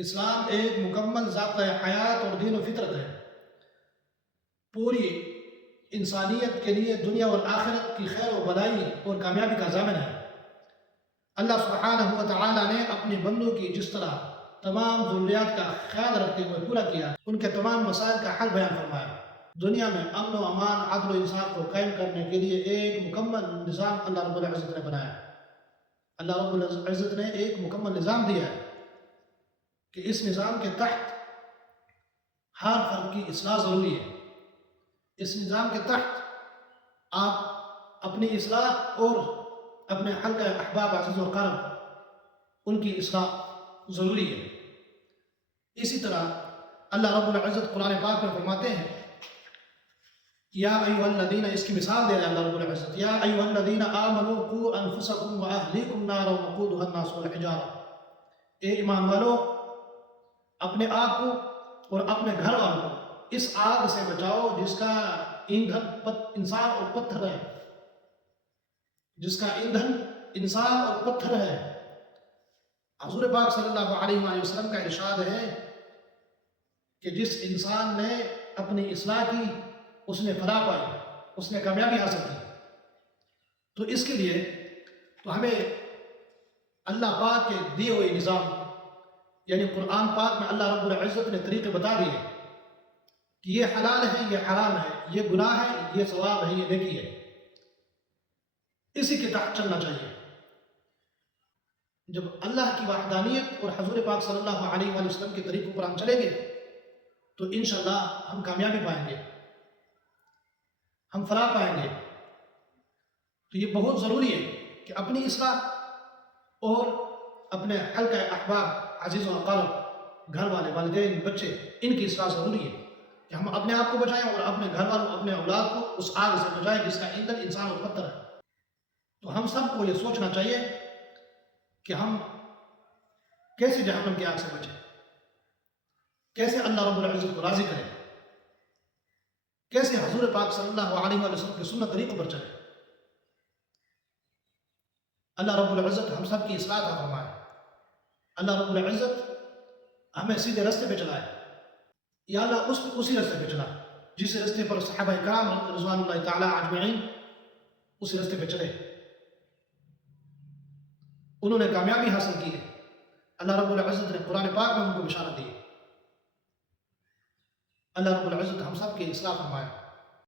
اسلام ایک مکمل ضابطۂ حیات اور دین و فطرت ہے، پوری انسانیت کے لیے دنیا اور آخرت کی خیر و بلائی اور کامیابی کا ضامن ہے۔ اللہ سبحانہ و تعالیٰ نے اپنے بندوں کی جس طرح تمام ضروریات کا خیال رکھتے ہوئے پورا کیا، ان کے تمام مسائل کا حل بیان فرمایا۔ دنیا میں امن و امان، عدل و انصاف کو قائم کرنے کے لیے ایک مکمل نظام اللہ رب العزت نے بنایا۔ اللہ رب العزت نے ایک مکمل نظام دیا ہے کہ اس نظام کے تحت ہر فرد کی اصلاح ضروری ہے۔ اس نظام کے تحت آپ اپنی اصلاح اور اپنے حلقہ احباب عزیز و اقارب ان کی اصلاح ضروری ہے۔ اسی طرح اللہ رب العزت قرآن پاک میں فرماتے ہیں، یا ایھا الذین، اس کی مثال دے رہے ہیں اللہ رب العزت، یا ایھا الذین آمنوا قوا انفسکم واہلیکم نارا وقودھا الناس والحجارہ، اے ایمان والو، اپنے آپ کو اور اپنے گھر والوں کو اس آگ سے بچاؤ جس کا ایندھن انسان اور پتھر ہے، جس کا ایندھن انسان اور پتھر ہے۔ حضور پاک صلی اللہ علیہ وآلہ وسلم کا ارشاد ہے کہ جس انسان نے اپنی اصلاح کی اس نے فلاح پائی، اس نے کامیابی حاصل کی۔ تو اس کے لیے تو ہمیں اللہ پاک کے دیے ہوئے نظام، یعنی قرآن پاک میں اللہ رب العزت نے طریقے بتا دیے کہ یہ حلال ہے، یہ حرام ہے، یہ گناہ ہے، یہ ثواب ہے، یہ نیکی ہے، اسی کے تحت چلنا چاہیے۔ جب اللہ کی وحدانیت اور حضور پاک صلی اللہ علیہ وآلہ وسلم کے طریقوں پر ہم چلیں گے تو انشاءاللہ ہم کامیابی پائیں گے، ہم فلاح پائیں گے۔ تو یہ بہت ضروری ہے کہ اپنی اصلاح اور اپنے حلقہ احباب عزیز و اقارب، گھر والے، والدین، بچے، ان کی اصلاح ضروری ہے کہ ہم اپنے آپ کو بچائیں اور اپنے گھر والوں، اپنے اولاد کو اس آگ سے بچائیں جس کا ایندھن انسان اور پتھر ہے۔ تو ہم سب کو یہ سوچنا چاہیے کہ ہم کیسے جہنم کی آگ سے بچیں، کیسے اللہ رب العزت کو راضی کریں، کیسے حضور پاک صلی اللہ علیہ وآلہ وسلم کے سنت طریقوں پر چلیں۔ اللہ رب العزت ہم سب کی اصلاح عطا فرمائے۔ اللہ رب العزت ہمیں سیدھے راستے پہ چلائے، یا اللہ اسی راستے پہ چلا جس راستے پر صحابہ کرام رضوان اللہ تعالیٰ اجمعین اسی راستے پہ چلے، انہوں نے کامیابی حاصل کی ہے۔ اللہ رب العزت نے قرآن پاک میں ان کو بشارت دی۔ اللہ رب العزت ہم سب کی اصلاح فرمائے۔